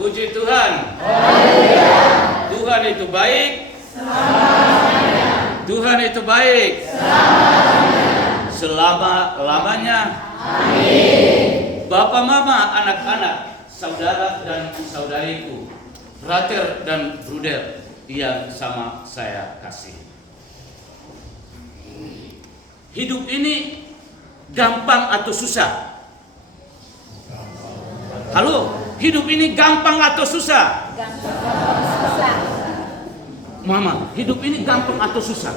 Puji Tuhan. Tuhan itu baik. Tuhan itu baik. Selama-lamanya. Bapak, mama, anak-anak, saudara dan saudariku, brother dan bruder yang sama saya kasih. Hidup ini gampang atau susah? Halo, hidup ini gampang atau susah? Susah. Mama, hidup ini gampang atau susah?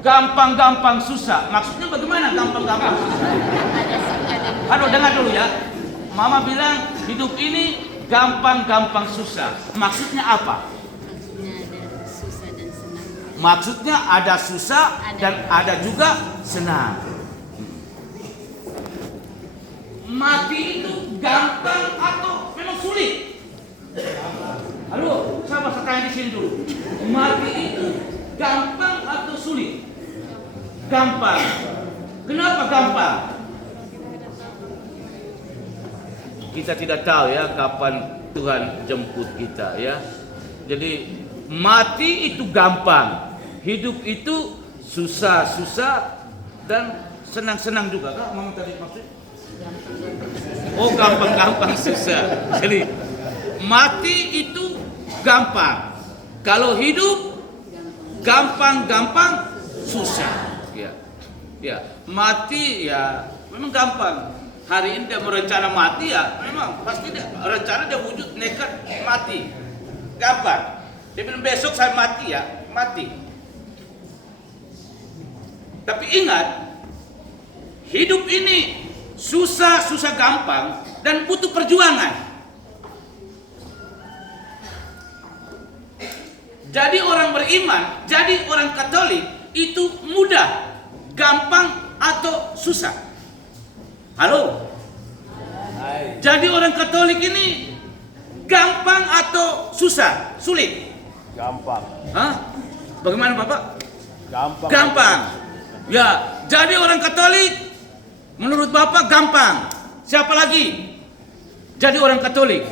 Gampang-gampang susah. Maksudnya bagaimana gampang-gampang susah? Halo, dengar dulu ya. Mama bilang hidup ini gampang-gampang susah. Maksudnya apa? Maksudnya ada susah Maksudnya ada susah dan senang. dan ada juga senang. Mati itu gampang atau memang sulit? Halo, siapa saya di sini dulu. Mati itu gampang atau sulit? Gampang. Kenapa gampang? Kita tidak tahu ya kapan Tuhan jemput kita ya. Jadi mati itu gampang, hidup itu susah-susah dan senang-senang juga. Kak, Mama tadi maksud? Oh, gampang-gampang susah. Jadi mati itu gampang. Kalau hidup gampang-gampang susah. Ya. Ya, mati ya memang gampang. Hari ini dia merencana mati ya, memang pasti dia rencana dia wujud nekat mati. Gampang. Dia bilang besok saya mati ya, mati. Tapi ingat, hidup ini susah gampang dan butuh perjuangan. Jadi orang beriman, jadi orang Katolik itu mudah, gampang atau susah? Halo? Jadi orang Katolik ini gampang atau susah? Sulit? Gampang. Hah? Bagaimana Bapak? Gampang. Gampang. Ya, jadi orang Katolik menurut Bapak gampang. Siapa lagi? Jadi orang Katolik.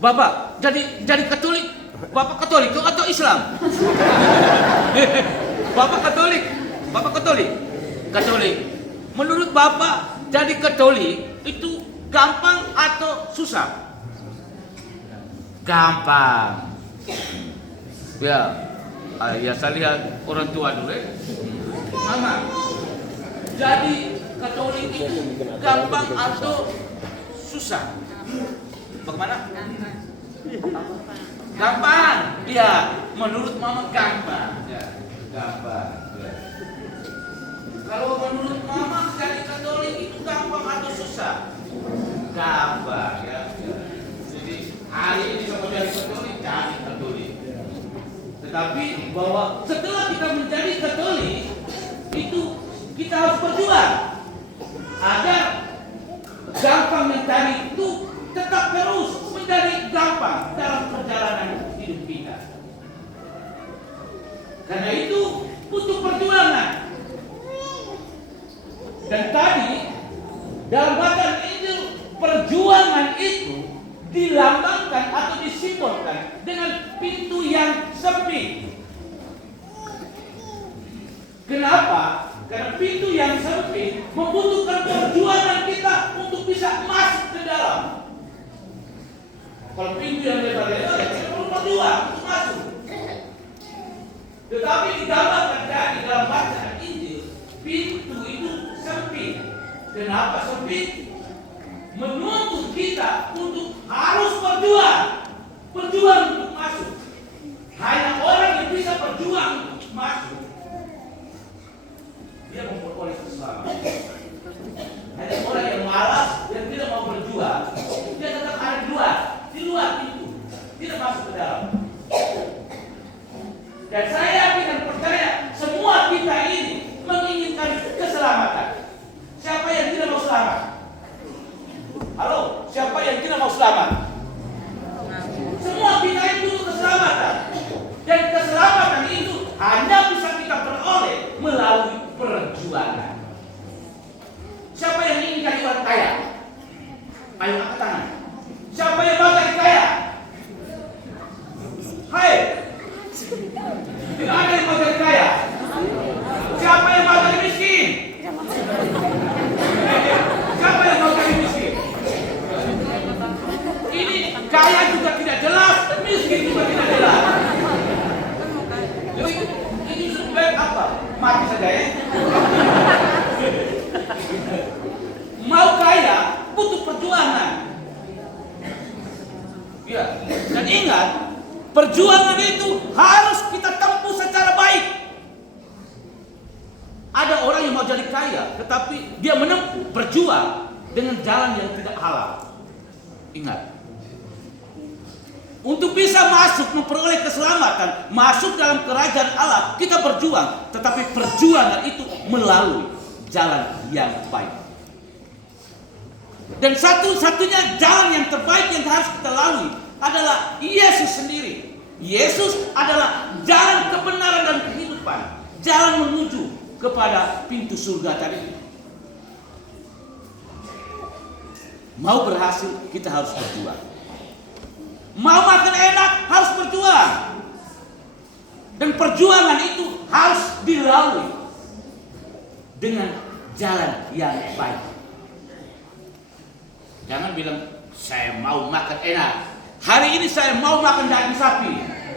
Bapak, jadi Katolik. Bapak Katolik atau Islam? Bapak Katolik. Bapak Katolik. Katolik. Menurut Bapak jadi Katolik itu gampang atau susah? Gampang. Ya, ya saya lihat orang tua dulu ya. Mama, jadi Katolik itu gampang atau susah? Bagaimana? Gampang. Iya, menurut Mama gampang. Ya, gampang. Ya. Kalau menurut Mama jadi Katolik itu gampang atau susah? Gampang ya. Jadi hari ini sama jadi Katolik, jadi Katolik. Tetapi bahwa setelah kita menjadi Katolik itu kita harus berjuang agar gampang yang tadi itu tetap terus menjadi gampang dalam perjalanan hidup kita. Karena itu butuh perjuangan. Dan tadi dalam bacaan Injil perjuangan itu dilambangkan atau disimbolkan dengan pintu yang sempit. Kenapa? Karena pintu yang sempit membutuhkan perjuangan kita untuk bisa masuk ke dalam. Kalau pintu yang lebar-lebar, kita perlu berjuang untuk masuk. Tetapi digambarkan tadi dalam bacaan Injil, pintu itu sempit. Kenapa sempit? Menuntut kita untuk harus berjuang. Berjuang untuk masuk. Hanya orang yang bisa berjuang untuk masuk, dia memperoleh keselamatan. Hanya orang yang malas, yang tidak mau berjuang, dia tetap ada di luar pintu, tidak masuk ke dalam. Dan saya yakin dan percaya semua kita ini menginginkan keselamatan. Siapa yang tidak mau selamat? Halo, siapa yang tidak mau selamat? Semua kita itu butuh keselamatan. Dan keselamatan itu hanya bisa kita peroleh melalui perjuangan. Siapa yang ingin jadi orang kaya? Ayo angkat tangan. Kaya juga tidak jelas, miskin juga tidak jelas. Jadi ini sebaik apa? Mati saja ya. Mau kaya butuh perjuangan. Ya, dan ingat, perjuangan itu harus kita tempuh secara baik. Ada orang yang mau jadi kaya, tetapi dia menempuh berjuang dengan jalan yang tidak halal. Ingat, untuk bisa masuk memperoleh keselamatan, masuk dalam kerajaan Allah, kita berjuang. Tetapi perjuangan itu melalui jalan yang baik. Dan satu-satunya jalan yang terbaik yang harus kita lalui adalah Yesus sendiri. Yesus adalah jalan kebenaran dan kehidupan, jalan menuju kepada pintu surga tadi. Mau berhasil, kita harus berjuang. Mau makan enak, harus berjuang. Dan perjuangan itu harus dilalui dengan jalan yang baik. Jangan bilang, saya mau makan enak. Hari ini saya mau makan daging sapi.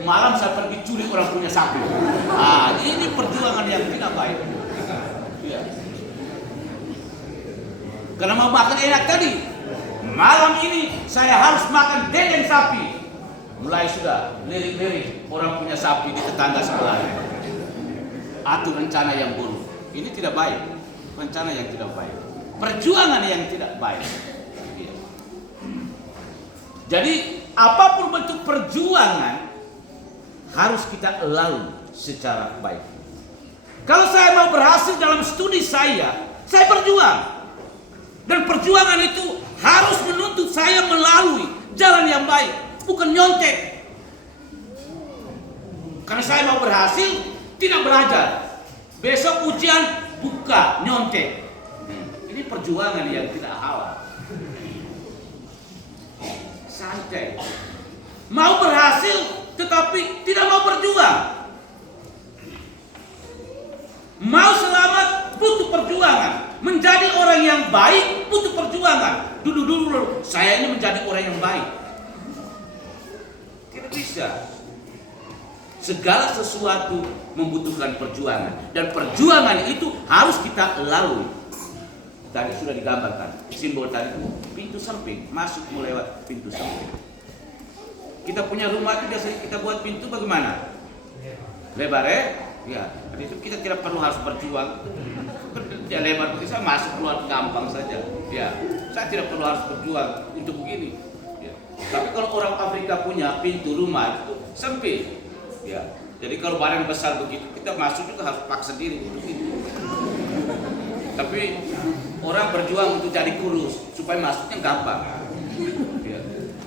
Malam saya pergi curi orang punya sapi. Ini perjuangan yang tidak baik. Ya. Karena mau makan enak tadi, malam ini saya harus makan dendeng sapi. Mulai sudah lirik-lirik orang punya sapi di tetangga sebelah. Atur rencana yang buruk. Ini tidak baik. Rencana yang tidak baik. Perjuangan yang tidak baik. Ya. Jadi apapun bentuk perjuangan harus kita lalui secara baik. Kalau saya mau berhasil dalam studi saya berjuang. Dan perjuangan itu harus menuntut saya melalui jalan yang baik, bukan nyontek. Karena saya mau berhasil, tidak belajar. Besok ujian, buka, nyontek. Ini perjuangan yang tidak halal. Santai. Mau berhasil, tetapi tidak mau berjuang. Mau selamat, butuh perjuangan. Menjadi orang yang baik butuh perjuangan. Dulu saya ini menjadi orang yang baik. Tidak bisa. Segala sesuatu membutuhkan perjuangan. Dan perjuangan itu harus kita lalui. Tadi sudah digambarkan. Simbol tadi itu pintu samping. Masuk melewat pintu samping. Kita punya rumah itu biasanya kita buat pintu bagaimana? Lebar ya. Jadi itu kita tidak perlu harus berjuang. Ya lebar begitu saya masuk keluar gampang saja. Ya, saya tidak perlu harus berjuang untuk begini. Ya. Tapi kalau orang Afrika punya pintu rumah itu sempit. Ya. Jadi kalau badan besar begitu kita masuk juga harus paksa diri untuk itu. Tapi orang berjuang untuk jadi kurus supaya masuknya gampang. Ya.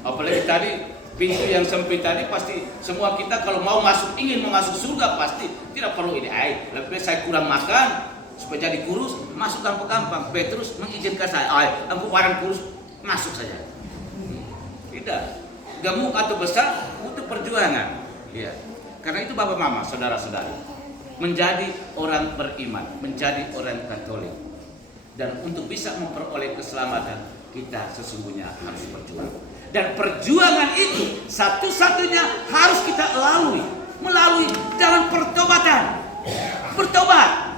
Apalagi tadi pintu yang sempit tadi pasti semua kita kalau mau ingin masuk surga pasti tidak perlu ini. Lebih saya kurang makan supaya jadi kurus, masuk gampang-gampang. Petrus mengizinkan saya, aku barang kurus, masuk saja. Tidak, gemuk atau besar butuh perjuangan. Ya. Karena itu bapak mama, saudara-saudara, menjadi orang beriman, menjadi orang Katolik, dan untuk bisa memperoleh keselamatan kita sesungguhnya harus berjuang. Dan perjuangan itu satu-satunya harus kita lalui melalui jalan pertobatan. Bertobat.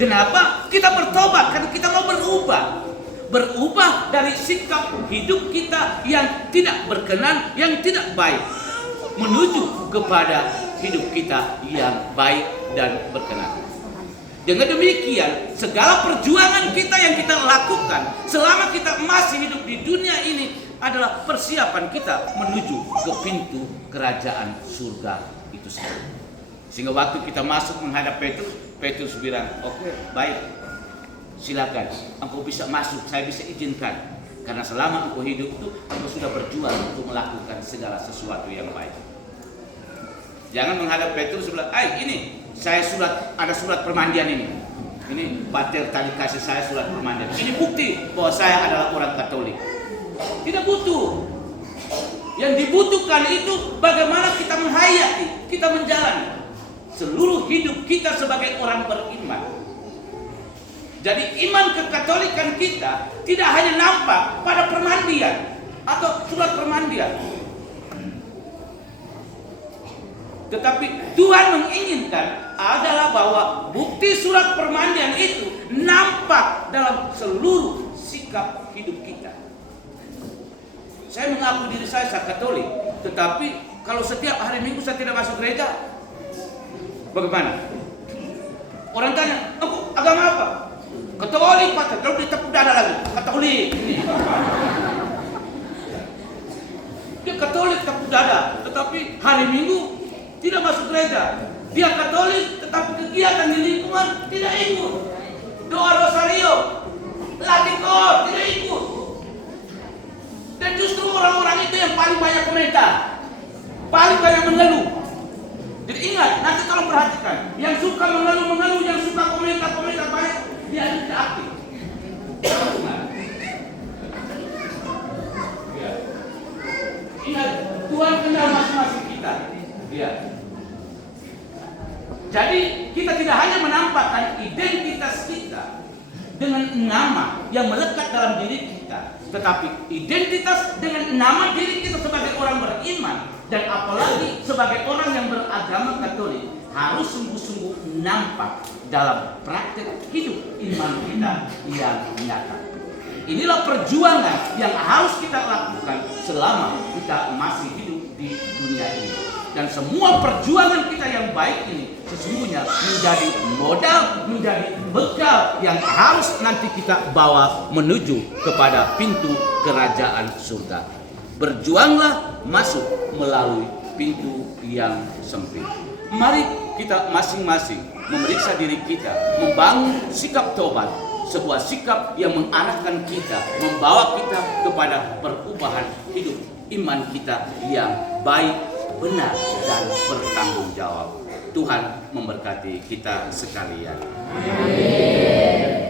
Kenapa kita bertobat? Karena kita mau berubah. Berubah dari sikap hidup kita yang tidak berkenan, yang tidak baik, menuju kepada hidup kita yang baik dan berkenan. Dengan demikian, segala perjuangan kita yang kita lakukan selama kita masih hidup di dunia ini adalah persiapan kita menuju ke pintu kerajaan surga itu sendiri. Sehingga waktu kita masuk menghadap Petrus bilang, oke, baik, silakan, engkau bisa masuk, saya bisa izinkan. Karena selama engkau hidup itu, engkau sudah berjuang untuk melakukan segala sesuatu yang baik. Jangan menghadap Petrus bilang, ini, ada surat permandian ini. Ini batil tadi kasih saya surat permandian. Ini bukti bahwa saya adalah orang Katolik. Tidak butuh. Yang dibutuhkan itu bagaimana kita menghayati, kita menjalani seluruh hidup kita sebagai orang beriman. Jadi iman kekatolikan kita tidak hanya nampak pada permandian atau Tetapi Tuhan menginginkan adalah bahwa bukti surat permandian itu nampak dalam seluruh sikap hidup kita. Saya mengaku diri saya Katolik, tetapi kalau setiap hari Minggu saya tidak masuk gereja, bagaimana? Orang tanya, "Aku agama apa?" "Katolik, Pak." Kalau ditepuk dada lagi, "Katolik." Ini. Dia Katolik tepuk dada, tetapi hari Minggu tidak masuk gereja. Dia Katolik, tetapi kegiatan di lingkungan tidak ikut. Doa rosario, latih kor, tidak ikut. Dan justru orang-orang itu yang paling banyak komentar, paling banyak mengeluh. Jadi ingat, nanti tolong perhatikan, yang suka mengeluh, yang suka komentar banyak, dia tidak aktif. Ya. Ingat, Tuhan kenal masing-masing kita. Ya. Jadi kita tidak hanya menampakkan identitas kita dengan nama yang melekat dalam diri kita, tetapi identitas dengan nama diri kita sebagai orang beriman dan apalagi sebagai orang yang beragama Katolik harus sungguh-sungguh nampak dalam praktek hidup iman kita yang nyata. Inilah perjuangan yang harus kita lakukan selama kita masih hidup di dunia ini. Dan semua perjuangan kita yang baik ini sesungguhnya menjadi modal, menjadi bekal yang harus nanti kita bawa menuju kepada pintu kerajaan surga. Berjuanglah masuk melalui pintu yang sempit. Mari kita masing-masing memeriksa diri kita, membangun sikap tobat, sebuah sikap yang mengarahkan kita, membawa kita kepada perubahan hidup iman kita yang baik, benar, dan bertanggung jawab. Tuhan memberkati kita sekalian. Amin.